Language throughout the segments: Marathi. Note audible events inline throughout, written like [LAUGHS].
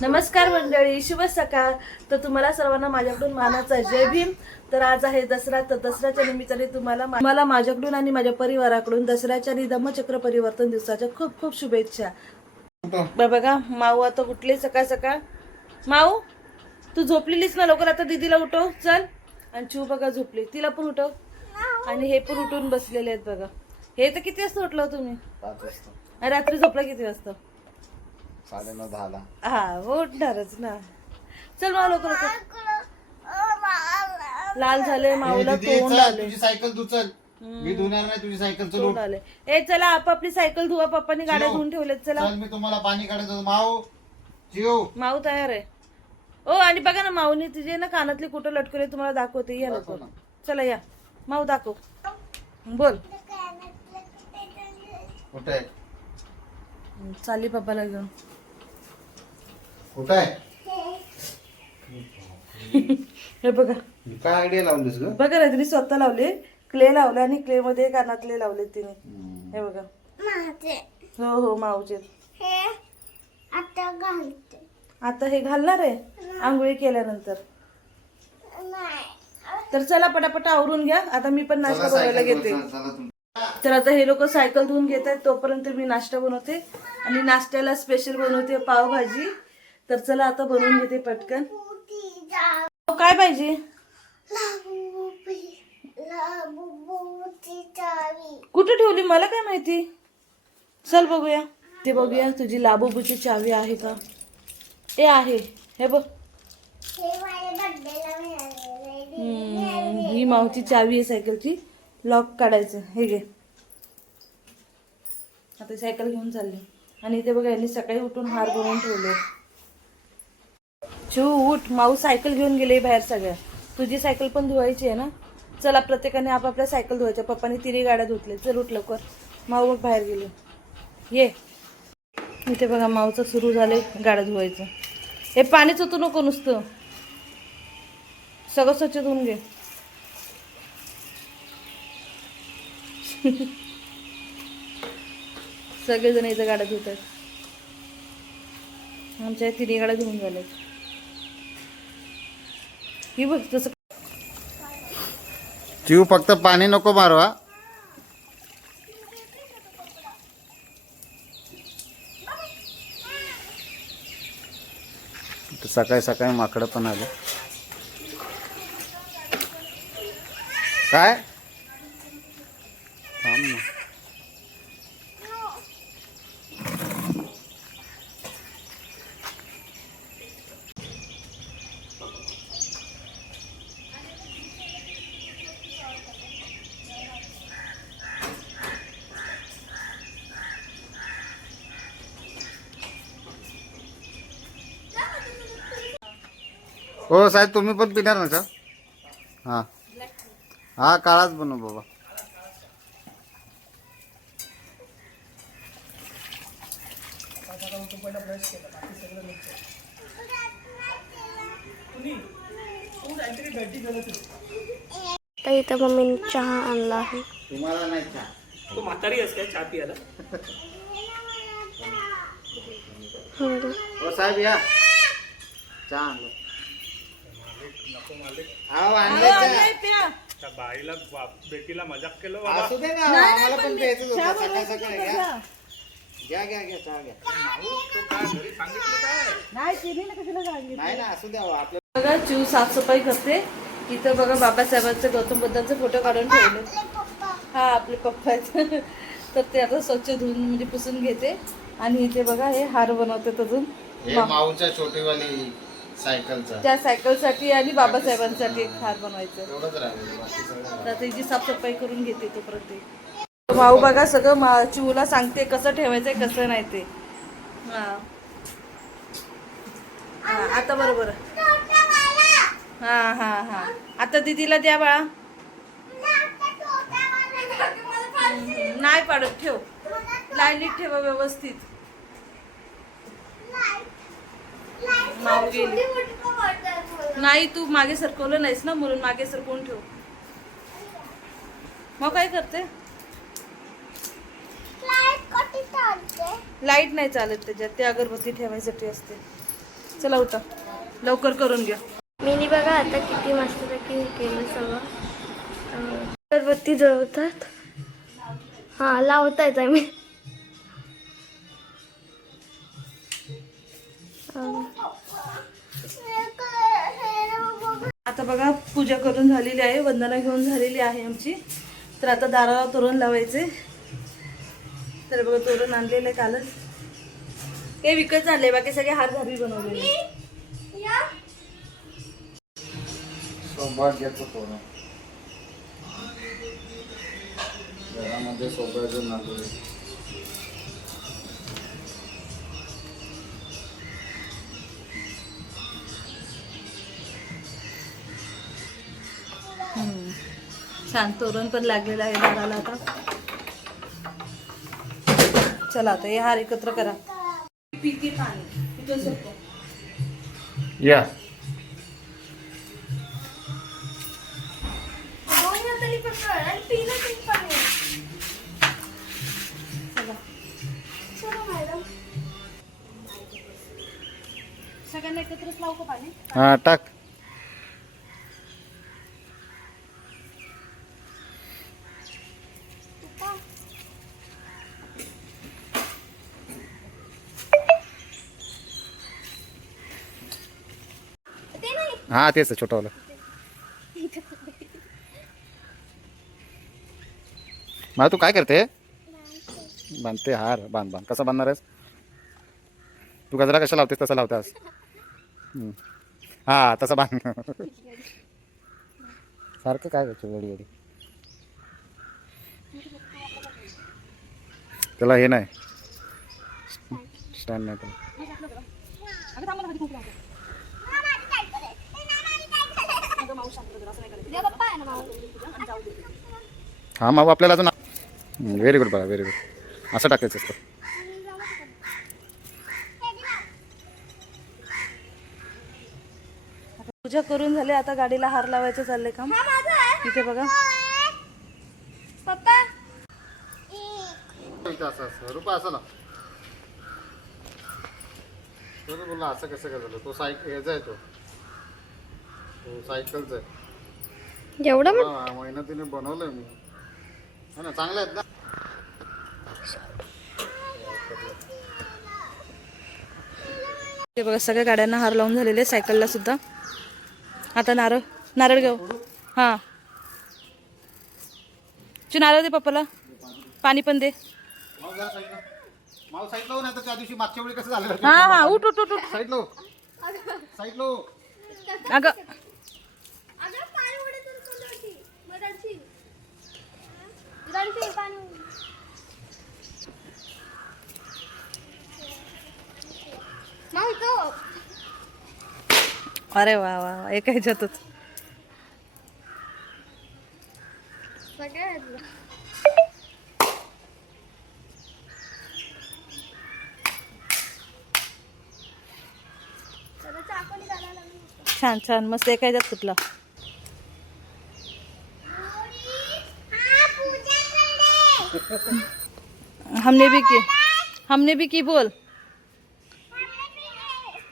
नमस्कार मंडळी शुभ सकाळ. तर तुम्हाला सर्वांना माझ्याकडून मानाचा जय भीम. तर आज आहे दसरा तर दसऱ्याच्या निमित्ताने तुम्हाला मला माझ्याकडून आणि माझ्या परिवाराकडून दसऱ्याच्या आणि धम्मचक्र परिवर्तन दिवसाच्या खूप खूप शुभेच्छा. बघा माऊ आता उठले सकाळ सकाळ. माऊ तू झोपलेलीस ना लवकर? आता दीदीला उठव चल. आणि चिऊ बघा झोपली. तिला पण उठव. आणि हे पण उठून बसलेले आहेत बघा. हे तर किती वाजता उठलं तुम्ही? वाजता. आणि रात्री झोपला किती वाजता? साडेनऊ दहाला हा उठणारच ना. चल मला लवकर. लाल झाले माऊला ए, दीदी, तोंड चल, आले तुझी सायकल तू चल. मी धुणार नाही तुझी सायकल चल तोंड आले ए चला आपापली सायकल धुवा पप्पानी गाड्या धुवून ठेवल्यात चला. चल मी तुम्हाला पाणी काढायचं होतं. माऊ जीव माऊ तयार आहे. ओ आणि बघा ना माऊनी तिचे ना कानातले कुठं लटकले तुम्हाला दाखवते. या दाखव लवकर ना. चला या. माऊ दाखव. बोल. कुठे आहे? चालली पप्पाला घेऊन. कुठे आहे? [LAUGHS] हे बघा. काय आयडिया लावलीस ग? बघा ना तिने स्वतः लावले. क्ले लावले आणि क्ले मध्ये कानातले लावले तिने. हे बघा. हो हो माऊचे आता घालते. आता हे घालणार आहे? आंघोळी केल्यानंतर. नाही. तर चला पटापट आवरून घ्या. आता मी पण नाश्ता बनवायला घेते. तर आता हे लोक सायकल धुवून घेत आहेत तोपर्यंत मी नाश्ता बनवते. आणि नाश्त्याला स्पेशल बनवते पावभाजी. तर चला आता बनवून घेते पटकन. हो, काय पाहिजे? कुठे ठेवली? मला काय माहिती? चल बघूया. ते बघूया तुझी लाबूबूची चावी आहे का? ए आहे. हे बघ. हे मावची चावी आहे सायकलची. लॉक काढायचं. हे घे. आता सायकल घेऊन चालली. आणि इथे बघा यांनी सकाळी उठून हार बनवून ठेवले. शिव उठ माऊ सायकल घेऊन गेले बाहेर सगळ्या. तुझी सायकल पण धुवायची आहे ना? चला प्रत्येकाने आपापल्या सायकल धुवायच्या. पप्पाने तिन्ही गाड्या धुतले चल उठ लवकर. माऊ मग बाहेर गेले. ये. इथे बघा माऊचं सुरू झाले गाड्या धुवायचं. हे पाणीच होतं नको नुसतं. सगळं स्वच्छ धुवून घे. सगळेजण इथं गाड्या धुत आहेत आमच्या तिन्ही गाड्या धुवून झाल्यात. ही बघ तसं जीव फक्त पाणी नको मारवा सकाळी सकाळी माकडं पण आले. काय? हो साहेब तुम्ही पण पिणार ना का? हा. हा काळाच बनव बाबा. तर इथं मम्मीने चहा आणला आहे. तुम्हाला नाही चहा. तू म्हातारी आहेस काय? चहा पियाला. हो साहेब या. चहा आणलो. हा. त्या. बाईला बाप- बेटीला मजाक केलं असू दे ना आम्हाला पण प्यायचंच होतं. सकाळ सकाळी घ्या. घ्या घ्या घ्या चहा घ्या. नाही तिने ना कशाला सांगितलं? नाही ना असू द्या हो, आपलं बघा चिव साफसफाई करते. इथं बघा बाबासाहेबांचे गौतम बुद्धांचे फोटो काढून ठेवले. हा आपले पप्पा [LAUGHS] तर ते आता स्वच्छ धुवून म्हणजे पुसून घेते. आणि इथे बघा हे हार बनवतात अजून. हे माऊच्या छोटीवाली सायकलचा. त्या सायकलसाठी आणि बाबासाहेबांसाठी एक हार बनवायचं. तर त्याची साफसफाई करून घेते तो प्रत्येक. माऊ बघा सगळं मा चिवला सांगते कसं ठेवायचंय कसं नाही ते. हा आता बरोबर. हा हा हा. आता दीदीला द्या बाळा. नाही पाडत ठेव. लाईनीत ठेवा व्यवस्थित. गेली नाही तू मागे सरकवलं नाहीस ना म्हणून मागे सरकवून ठेव. मग काय करते? लाइट नाही चालत त्याच्यात ते अगरबत्ती ठेवायसाठी असते. चला उठा. लवकर करून घ्या. मिनी बघा आता किती मस्तपैकी हे केलं सगळं. अगरबत्ती जळवतात. हा लावतायत मी आता बघा पूजा करून झालेली आहे वंदना घेऊन झालेली आहे आमची. तर आता दाराला तोरण लावायचे. तर बघा तोरण आणलेलं आहे कालच. हे विकत झाले बाकी सगळे हार घरी बनवले सौभाग्याचं घरामध्ये सौभाग्य छान तोरण पण लागलेलं आहे दाराला आता. चला आता हे हार एकत्र करा. पिती पाणी. या. सगळ्यांना एकत्रच लावू का पाणी? हा टाक. हा तेच आहे छोटंवालं. मला तू काय करते? बांधते हार बांध बांध. कसा बांधणार आहेस? तू गजरा कशा लावतेस तसा लावतास. हा तसा बांध. सारखं काय करतो घडी घडी त्याला हे नाही. स्टँड नाही त्याला. हा माऊ आपल्याला अजून व्हेरी गुड बघा व्हेरी गुड असं टाकायचं असतं. पूजा करून झाले आता गाडीला हार लावायचं चाललंय काम. इथे बघा. असं असं. रुपा असं ना. तो बोलला असं कसं काय झालं? तो सायकल ह्याचा आहे तो. तो सायकलचा आहे. एवढं मेहनतीने बनवलंय मी. हा ना चांगले आहेत ना? ते बघा सगळ्या गाड्यांना हार लावून झालेले सायकलला सुद्धा. आता नारळ नारळ घेऊ. हां. तू नारळ दे पप्पाला. पाणी पण दे. साईडला. हो, नाही तर त्या दिवशी मागच्या वेळी कसं झालं हा हा उठ उठ उठ उठ. साईडला हो. साईडला हो. अगं अरे वा वा वा एका ह्याच्यातच छान छान मस्त एका ह्याच्यात तुटला हमने भी की हमने भी की बोल।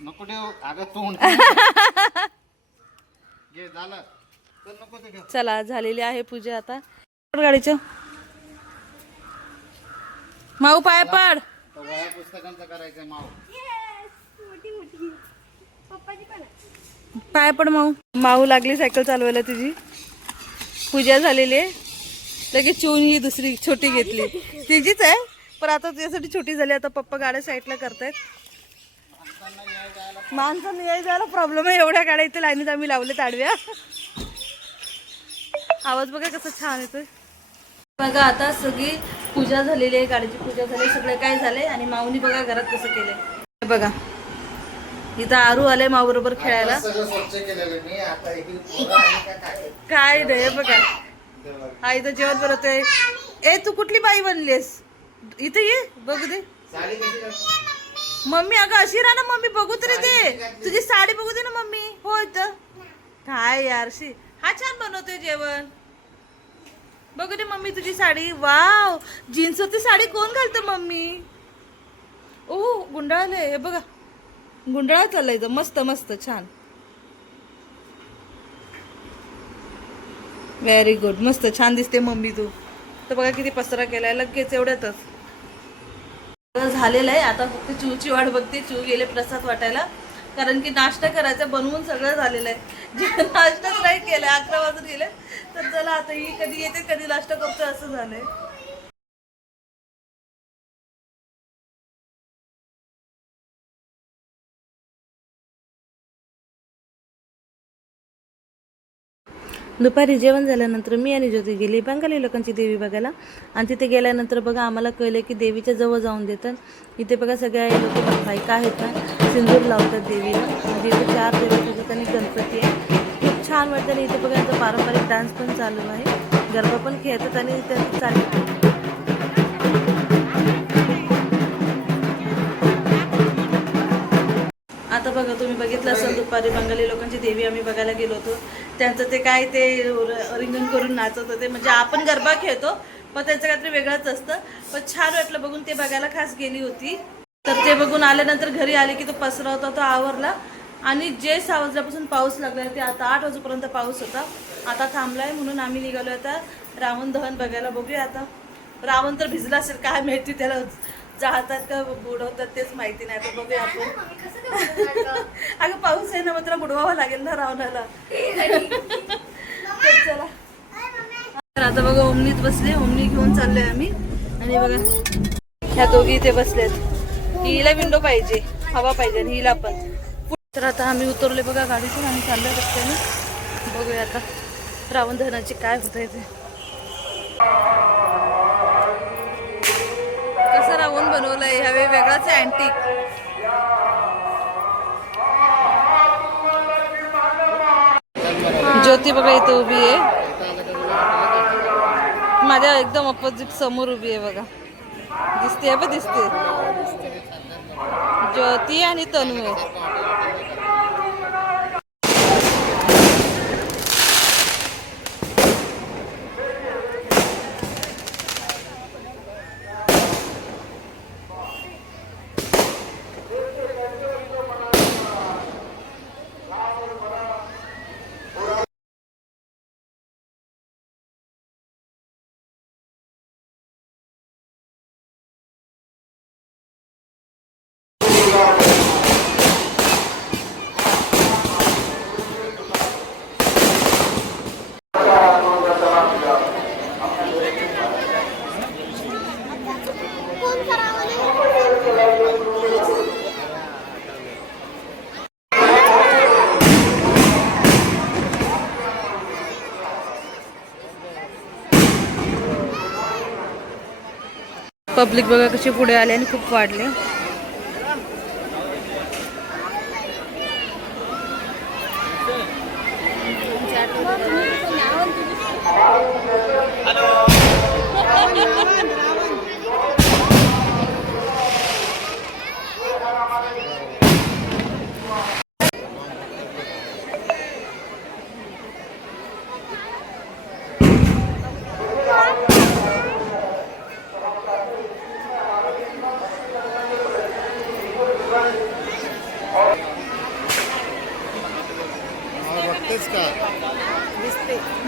नको चला झालेली आहे पूजा आता. गाडीचं. माऊ पाय पड. पाय पड माऊ. माऊ लागली सायकल चालवायला तुझी. पूजा झालेली आहे. लगेच चिवून ही दुसरी छोटी घेतली. तिचीच आहे. पण आता तुझ्यासाठी छोटी झाली. आता पप्पा गाड्या साईडला करतायत. माणसांना याय जायला प्रॉब्लेम आहे. एवढ्या गाड्या इथे लाईनीत आम्ही लावले ताडव्या आवाज बघा कसं छान येतोय. बघा आता सगळी पूजा झालेली आहे. गाडीची पूजा झाली. सगळं काय झालंय? आणि माऊनी बघा घरात कसं केलंय. हे बघा. इथं आरू आले माऊ बरोबर खेळायला काय हे बघा. हा इथं जेवण बनवतोय. ए तू कुठली बाई बनलीस इथे ये बघू दे. साडी मम्मी अगं अशी राहा ना मम्मी बघू तरी दे. तुझी साडी बघू दे ना मम्मी. हो इथं. काय यार शी. हा छान बनवतोय जेवण. बघू दे मम्मी तुझी साडी. वाव. जीन्सवरती साडी कोण घालतं मम्मी? ओ गुंडाळले हे बघा. गुंडाळा चाललायचं मस्त मस्त छान. व्हेरी गुड मस्त छान दिसते मम्मी तू. तर बघा किती पसरा केलाय लगेच एवढ्यातच. झालेलं आहे आता फक्त चूची वाट बघते चू गेले प्रसाद वाटायला. कारण की नाश्ता करायचा बनवून सगळं झालेलं आहे. जे नाश्ताच नाही केलाय अकरा वाजून गेले तर चला आता ही कधी येते कधी नाश्ता करतोय असं झालंय. दुपारी जेवण झाल्यानंतर मी आणि ज्योती गेली बंगाली लोकांची देवी बघायला. आणि तिथे गेल्यानंतर बघा आम्हाला कळलं की देवीच्या जवळ जाऊन देतात. इथे बघा सगळ्या लोक बायका आहेत. ना? सिंदूर लावतात देवीला. म्हणजे इथे चार देवीच्या ठिकाणी गणपती आहे. खूप छान वाटतं. आणि इथे बघा यांचा पारंपरिक डान्स पण चालू आहे. गरबा पण खेळतात आणि त्यांचं चालू आता बघा तुम्ही बघितलं असेल दुपारी बंगाली लोकांची देवी आम्ही बघायला गेलो होतो. त्यांचं ते काय ते रिंगण करून नाचत होते. म्हणजे आपण गरबा खेळतो पण त्यांचं काहीतरी वेगळंच असतं. पण छान वाटलं बघून ते बघायला खास गेली होती. तर ते बघून आल्यानंतर घरी आले की तो पसरा होता तो आवरला. आणि जे सहा वाजल्यापासून पाऊस लागला ते आता आठ वाजेपर्यंत पाऊस होता. आता थांबलाय म्हणून आम्ही निघालो आता. रावण दहन बघायला बघूया आता. रावण तर भिजला असेल काय माहिती त्याला. जाळतात का बुडवतात तेच माहिती नाही. आता बघूया आपण. [LAUGHS] अगं पाऊस आहे ना मग त्याला बुडवावं लागेल ना रावणाला. तर चला. तर आता बघा ओमनीत बसले. ओमनी घेऊन चाललोय आम्ही. आणि बघा ह्या दोघी इथे बसल्यात हिला विंडो पाहिजे हवा पाहिजे आणि हिला पण. तर आता आम्ही उतरले बघा गाडीतून आणि चाललोय रस्त्याने. बघूया आता रावण दहनाची काय होत आहे ते. लावून रावण बनवलंय. ह्यावेळी वेगळाच आहे अँटिक ज्योती बघा इथे उभी आहे. माझ्या एकदम अपोजिट समोर उभी आहे बघा. दिसते बघ दिसते ज्योती आणि तन्वी. पब्लिक बघा कशी पुढे आले आणि खूप वाढले.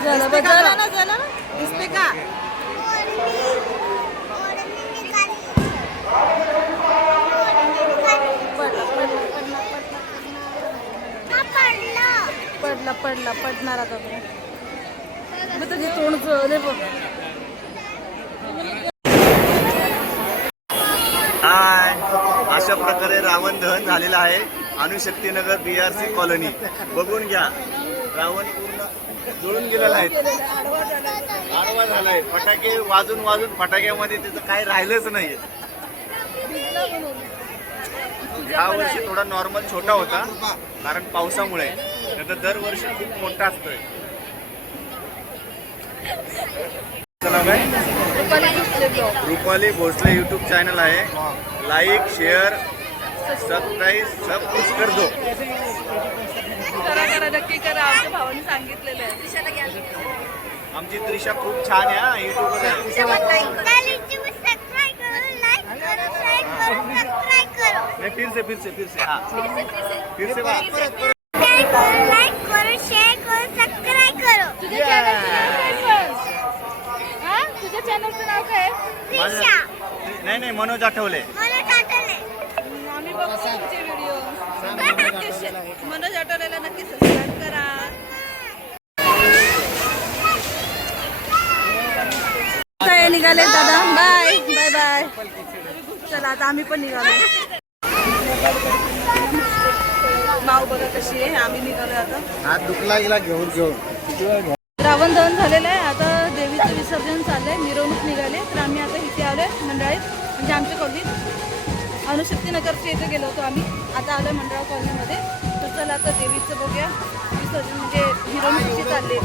झालं बघ, झालं ना झालं? ना दिसते का? पडला पडला पडणार आता तो. मग त्याची तोंड जळले बघ. अशा प्रकारे रावण दहन झालेलं आहे. Anushaktinagar B R C colony बघून घ्या. रावण पूर्ण जुळून गेलेला आहे. आडवा झालाय. फटाके वाजून वाजून फटाक्यामध्ये त्याचं काय राहिलंच नाही या वर्षी थोडा नॉर्मल छोटा होता कारण पावसामुळे. नाही तर दरवर्षी खूप मोठा असतोय. तुझं काय रुपाली भोसले यूट्यूब चॅनल आहे. लाईक शेअर सबस्क्राईब सब कुछ कर दो. करा करा नक्की करा. आमच्या भावाने सांगितलेलं आहे. आमची त्रिशा खूप छान आहे हा युट्यूबवर आहे. सबस्क्राईब करा. लाईक करा सब्सक्राइब करो नहीं फिर से फिर से फिर से हाँ फिर से बात लाइक करो लाइक करो शेअर करो सबस्क्राईब करो. तुझ्या चॅनलचं नाव काय पण? तुझ्या चॅनलचं नाव काय? त्रिशा. नाही नाही मनोज आठवले मला टाटले आम्ही बघतो तुमचे मनोज आठवलेला सबस्क्राईब करा. काय निघाले दादा. बाय बाय बाय चला आता आम्ही पण निघालो. माऊ बघा कशी आहे. आम्ही निघालो आता. हात दुखला गेला घेऊन घेऊन. रावण दहन झालेलं आहे. आता देवीचं विसर्जन चाललंय. मिरवणूक निघाले तर आम्ही आता इथे आलोय मंडळात म्हणजे आमच्या कॉलनीत अणुशक्ती नगरच्या इथे गेलो होतो आम्ही. आता आलोय मंडळा कॉलनीमध्ये. तर चला आता देवीचं बघूया. विसर्जन म्हणजे मिरवणूक चालले